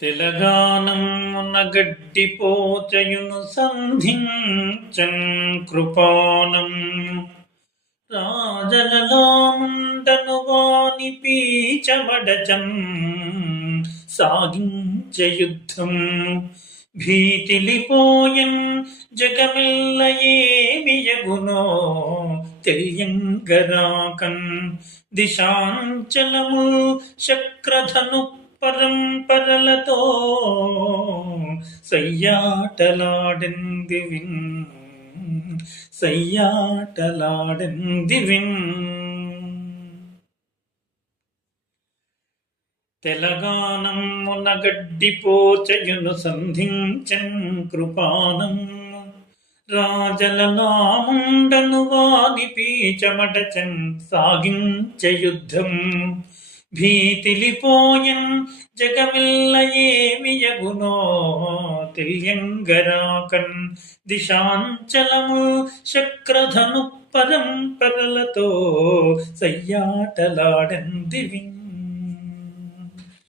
తెలంగాణమున గడ్డిపోచయును సంధించన్ కృపానం రాజలలాముండను వాని పీచమడచన్ సాగించే యుద్ధం భీతిలిపోయన్ జగమెల్ల ఏమియగునో తెలియంగరాకన్ దిశాంచలము చక్రధను పరంపరలతో సయ్యాటలాడిందివిన్ సయ్యాటలాడిందివిన్. తెలంగాణమున గడ్డిపోచయును సంధించన్ కృపానం రాజల నాముండను వాని పీచమడచన్ సాగించే యుద్ధం భీతిలిపోయన్ జగమెల్ల ఏమియగునో తెలియంగరాకన్ దిశాంచలము చక్రధను పరంపరలతో సయ్యాటలాడందివిన్.